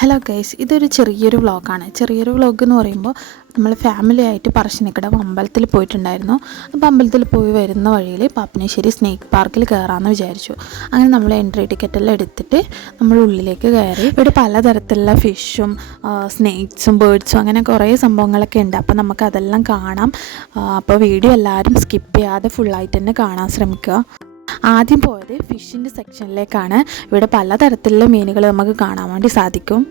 Hello guys, ഇതൊരു ചെറിയൊരു വ്ളോഗാണ്. ചെറിയൊരു വ്ളോഗ് എന്ന് പറയുമ്പോൾ നമ്മൾ ഫാമിലി ആയിട്ട് പറശ്ശിനിക്കടവ് അമ്പലത്തിൽ പോയിട്ടുണ്ടായിരുന്നു. അപ്പോൾ അമ്പലത്തിൽ പോയി വരുന്ന വഴിയിൽ പാപ്പിനിശ്ശേരി സ്നേക്ക് പാർക്കിൽ കയറാമെന്ന് വിചാരിച്ചു. അങ്ങനെ നമ്മൾ എൻട്രി ടിക്കറ്റെല്ലാം എടുത്തിട്ട് നമ്മൾ ഉള്ളിലേക്ക് കയറി. ഇവിടെ പലതരത്തിലുള്ള ഫിഷും സ്നേക്സും ബേർഡ്സും അങ്ങനെ കുറേ സംഭവങ്ങളൊക്കെ ഉണ്ട്. അപ്പോൾ നമുക്ക് അതെല്ലാം കാണാം. അപ്പോൾ വീഡിയോ എല്ലാവരും സ്കിപ്പ് ചെയ്യാതെ ഫുള്ളായിട്ട് തന്നെ കാണാൻ ശ്രമിക്കുക. ആദ്യം പോയത് ഫിഷിൻ്റെ സെക്ഷനിലേക്കാണ്. ഇവിടെ പലതരത്തിലുള്ള മീനുകൾ നമുക്ക് കാണാൻ വേണ്ടി സാധിക്കും.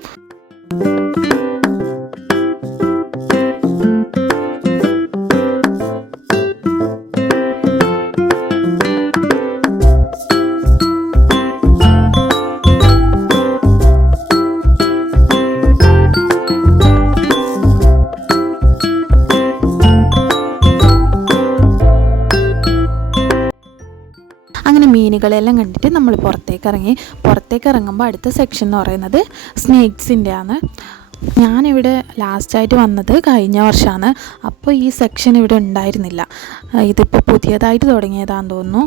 അങ്ങനെ മീനുകളെല്ലാം കണ്ടിട്ട് നമ്മൾ പുറത്തേക്ക് ഇറങ്ങുമ്പോൾ അടുത്ത സെക്ഷൻ എന്ന് പറയുന്നത് സ്നേക്സിൻ്റെ ആണ്. ഞാനിവിടെ ലാസ്റ്റായിട്ട് വന്നത് കഴിഞ്ഞ വർഷമാണ്. അപ്പോൾ ഈ സെക്ഷൻ ഇവിടെ ഉണ്ടായിരുന്നില്ല. ഇതിപ്പോൾ പുതിയതായിട്ട് തുടങ്ങിയതാണെന്ന് തോന്നുന്നു.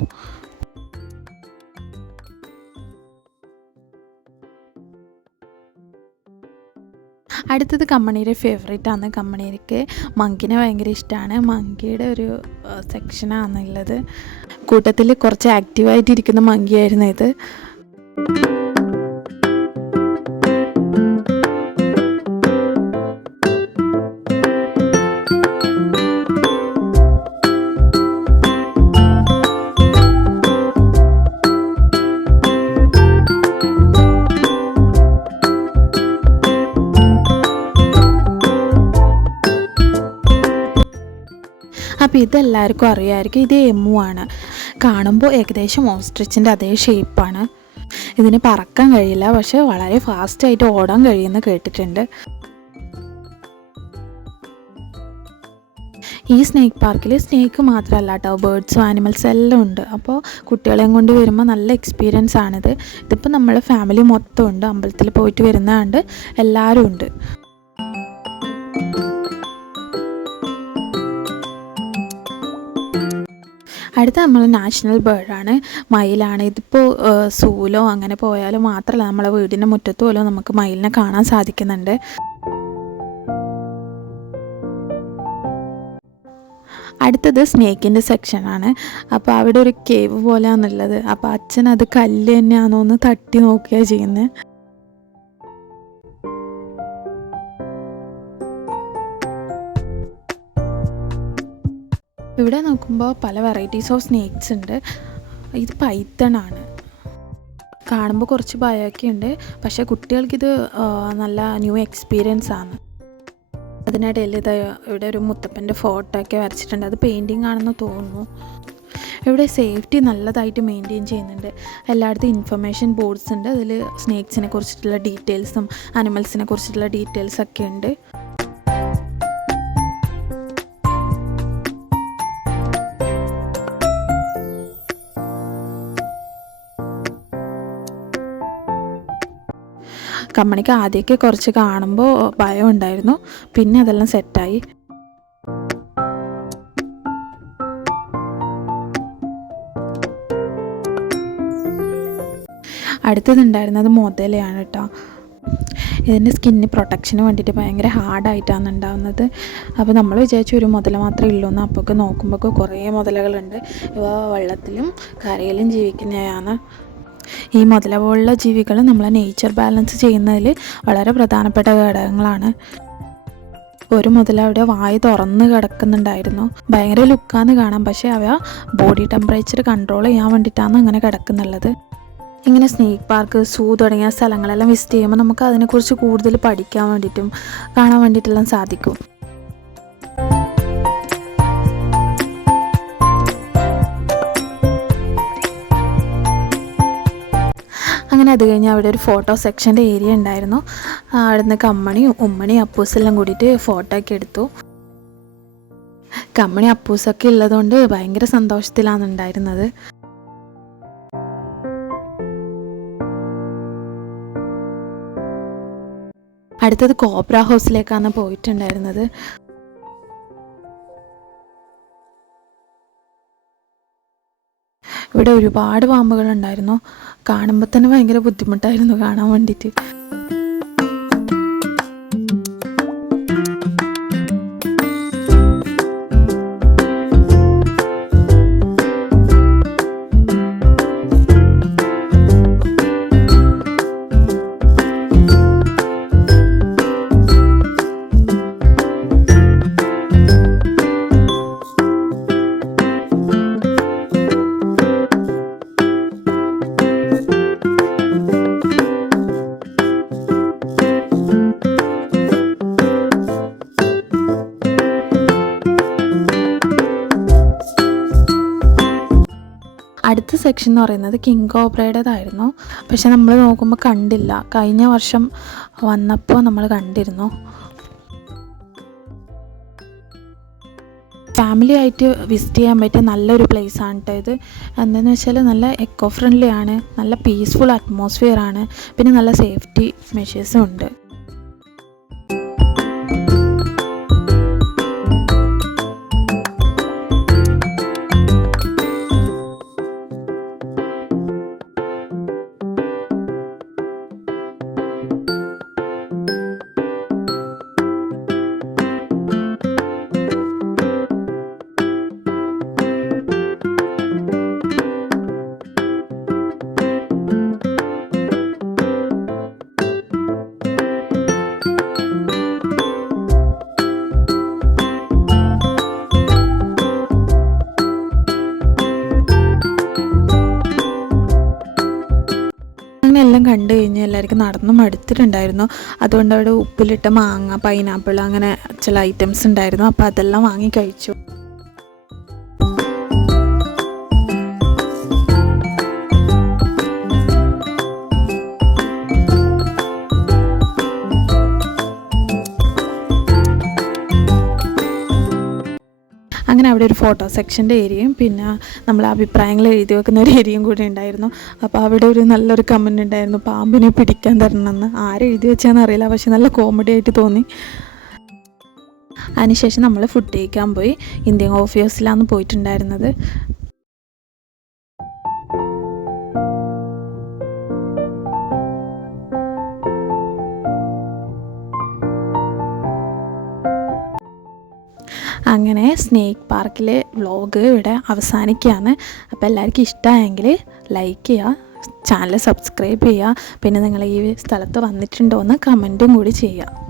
അടുത്തത് കമ്മണിയുടെ ഫേവറേറ്റാണ്. കമ്മണിക്ക് മങ്കിനെ ഭയങ്കര ഇഷ്ടമാണ്. മങ്കിയുടെ ഒരു സെക്ഷനാണുള്ളത്. കൂട്ടത്തിൽ കുറച്ച് ആക്റ്റീവായിട്ടിരിക്കുന്ന മങ്കിയായിരുന്നു ഇത്. അപ്പോൾ ഇതെല്ലാവർക്കും അറിയാമായിരിക്കും. ഇത് എമ്മു ആണ്. കാണുമ്പോൾ ഏകദേശം ഓസ്ട്രിച്ചിൻ്റെ അതേ ഷേപ്പാണ്. ഇതിന് പറക്കാൻ കഴിയില്ല, പക്ഷെ വളരെ ഫാസ്റ്റായിട്ട് ഓടാൻ കഴിയുമെന്ന് കേട്ടിട്ടുണ്ട്. ഈ സ്നേക്ക് പാർക്കിൽ സ്നേക്ക് മാത്രമല്ല കേട്ടോ, ബേർഡ്സും ആനിമൽസും എല്ലാം ഉണ്ട്. അപ്പോൾ കുട്ടികളെയും കൊണ്ട് വരുമ്പോൾ നല്ല എക്സ്പീരിയൻസ് ആണിത്. ഇതിപ്പോൾ നമ്മളെ ഫാമിലി മൊത്തം ഉണ്ട്. അമ്പലത്തിൽ പോയിട്ട് വരുന്നതുകൊണ്ട് എല്ലാവരും ഉണ്ട്. അടുത്ത നമ്മൾ നാഷണൽ ബേർഡാണ്, മയിലാണ്. ഇതിപ്പോൾ സൂലോ അങ്ങനെ പോയാലും മാത്രമല്ല, നമ്മളെ വീടിൻ്റെ മുറ്റത്ത് പോലും നമുക്ക് മയിലിനെ കാണാൻ സാധിക്കുന്നുണ്ട്. അടുത്തത് സ്നേക്കിൻ്റെ സെക്ഷനാണ്. അപ്പോൾ അവിടെ ഒരു കേവ് പോലെയാണുള്ളത്. അപ്പോൾ അച്ഛൻ അത് കല്ല് തന്നെയാണോ എന്ന് തട്ടി നോക്കുകയാണ് ചെയ്യുന്നത്. ഇവിടെ നോക്കുമ്പോൾ പല വെറൈറ്റീസ് ഓഫ് സ്നേക്സ് ഉണ്ട്. ഇത് പൈത്തണാണ്. കാണുമ്പോൾ കുറച്ച് ഭയമൊക്കെ ഉണ്ട്, പക്ഷേ കുട്ടികൾക്കിത് നല്ല ന്യൂ എക്സ്പീരിയൻസ് ആണ്. അതിനിടയിൽ ഇവിടെ ഒരു മുത്തപ്പൻ്റെ ഫോട്ടോ ഒക്കെ വരച്ചിട്ടുണ്ട്. അത് പെയിൻറ്റിങ് ആണെന്ന് തോന്നുന്നു. ഇവിടെ സേഫ്റ്റി നല്ലതായിട്ട് മെയിൻറ്റെയിൻ ചെയ്യുന്നുണ്ട്. എല്ലായിടത്തും ഇൻഫർമേഷൻ ബോർഡ്സ് ഉണ്ട്. അതിൽ സ്നേക്സിനെ കുറിച്ചിട്ടുള്ള ഡീറ്റെയിൽസും ആനിമൽസിനെ കുറിച്ചിട്ടുള്ള ഡീറ്റെയിൽസൊക്കെ ഉണ്ട്. കമ്മണിക്ക് ആദ്യമൊക്കെ കുറച്ച് കാണുമ്പോൾ ഭയം ഉണ്ടായിരുന്നു, പിന്നെ അതെല്ലാം സെറ്റായി. അടുത്തതുണ്ടായിരുന്നത് മുതലയാണ് കേട്ടോ. ഇതിൻ്റെ സ്കിന്നിന് പ്രൊട്ടക്ഷന് വേണ്ടിയിട്ട് ഭയങ്കര ഹാർഡായിട്ടാണ് ഉണ്ടാകുന്നത്. അപ്പോൾ നമ്മൾ വിചാരിച്ചു ഒരു മുതല മാത്രമേ ഉള്ളൂ എന്ന്. അപ്പോഴൊക്കെ നോക്കുമ്പോൾ കുറേ മുതലകളുണ്ട്. ഇവ വെള്ളത്തിലും കരയിലും ജീവിക്കുന്നവയാണ്. ഈ മുതല പോലുള്ള ജീവികൾ നമ്മളെ നേച്ചർ ബാലൻസ് ചെയ്യുന്നതിൽ വളരെ പ്രധാനപ്പെട്ട ഘടകങ്ങളാണ്. ഒരു മുതല അവിടെ വായ തുറന്ന് കിടക്കുന്നുണ്ടായിരുന്നു. ഭയങ്കര ലുക്കാന്ന് കാണാം, പക്ഷേ അവ ബോഡി ടെമ്പറേച്ചർ കൺട്രോൾ ചെയ്യാൻ വേണ്ടിയിട്ടാണ് അങ്ങനെ കിടക്കുന്നുള്ളത്. ഇങ്ങനെ സ്നേക്ക് പാർക്ക്, സൂ തുടങ്ങിയ സ്ഥലങ്ങളെല്ലാം വിസിറ്റ് ചെയ്യുമ്പോൾ നമുക്ക് അതിനെക്കുറിച്ച് കൂടുതൽ പഠിക്കാൻ വേണ്ടിയിട്ടും കാണാൻ വേണ്ടിയിട്ടെല്ലാം സാധിക്കും. അങ്ങനെ അത് കഴിഞ്ഞ് അവിടെ ഒരു ഫോട്ടോ സെക്ഷൻ്റെ ഏരിയ ഉണ്ടായിരുന്നു. അവിടെ നിന്ന് കമ്മണിയും ഉമ്മണിയും അപ്പൂസെല്ലാം കൂടിയിട്ട് ഫോട്ടോ ഒക്കെ എടുത്തു. കമ്മണി അപ്പൂസൊക്കെ ഉള്ളതുകൊണ്ട് ഭയങ്കര സന്തോഷത്തിലാണ് ഉണ്ടായിരുന്നത്. അടുത്തത് കോബ്ര ഹൗസിലേക്കാണ് പോയിട്ടുണ്ടായിരുന്നത്. ഇവിടെ ഒരുപാട് പാമ്പുകളുണ്ടായിരുന്നു. കാണുമ്പോൾ തന്നെ ഭയങ്കര ബുദ്ധിമുട്ടായിരുന്നു കാണാൻ വേണ്ടിയിട്ട്. സെക്ഷൻ എന്ന് പറയുന്നത് കിങ് കോബ്രയുടേതായിരുന്നു. പക്ഷെ നമ്മൾ നോക്കുമ്പോൾ കണ്ടില്ല. കഴിഞ്ഞ വർഷം വന്നപ്പോൾ നമ്മൾ കണ്ടിരുന്നു. ഫാമിലി ആയിട്ട് വിസിറ്റ് ചെയ്യാൻ പറ്റിയ നല്ലൊരു പ്ലേസാണ് കേട്ടോ ഇത്. എന്താണെന്ന് വെച്ചാൽ നല്ല എക്കോ ഫ്രണ്ട്ലി ആണ്, നല്ല പീസ്ഫുൾ അറ്റ്മോസ്ഫിയർ ആണ്, പിന്നെ നല്ല സേഫ്റ്റി മെഷേഴ്സും ഉണ്ട്. എല്ലാം കണ്ടു കഴിഞ്ഞ് എല്ലാവർക്കും നടന്നു മടുത്തിട്ടുണ്ടായിരുന്നു. അതുകൊണ്ട് അവിടെ ഉപ്പിലിട്ട മാങ്ങ, പൈനാപ്പിൾ അങ്ങനെ ചില ഐറ്റംസ് ഉണ്ടായിരുന്നു. അപ്പോൾ അതെല്ലാം വാങ്ങി കഴിച്ചു. അങ്ങനെ അവിടെ ഒരു ഫോട്ടോ സെക്ഷൻ്റെ ഏരിയയും പിന്നെ നമ്മൾ അഭിപ്രായങ്ങൾ എഴുതി വെക്കുന്ന ഒരു ഏരിയയും കൂടി ഉണ്ടായിരുന്നു. അപ്പോൾ അവിടെ ഒരു നല്ലൊരു കമൻറ്റ് ഉണ്ടായിരുന്നു, പാമ്പിനെ പിടിക്കാൻ തരണമെന്ന്. ആരെഴുതി വെച്ചാന്ന് അറിയില്ല, പക്ഷെ നല്ല കോമഡി ആയിട്ട് തോന്നി. അതിനുശേഷം നമ്മൾ ഫുഡ് കഴിക്കാൻ പോയി. ഇന്ത്യൻ ഓഫീസിലാണ് പോയിട്ടുണ്ടായിരുന്നത്. അങ്ങനെ സ്നേക്ക് പാർക്കിലെ വ്ളോഗ് ഇവിടെ അവസാനിക്കുകയാണ്. അപ്പോൾ എല്ലാവർക്കും ഇഷ്ടമായെങ്കിൽ ലൈക്ക് ചെയ്യുക, ചാനൽ സബ്സ്ക്രൈബ് ചെയ്യുക, പിന്നെ നിങ്ങൾ ഈ സ്ഥലത്ത് വന്നിട്ടുണ്ടോ എന്ന് കമൻറ്റും കൂടി ചെയ്യുക.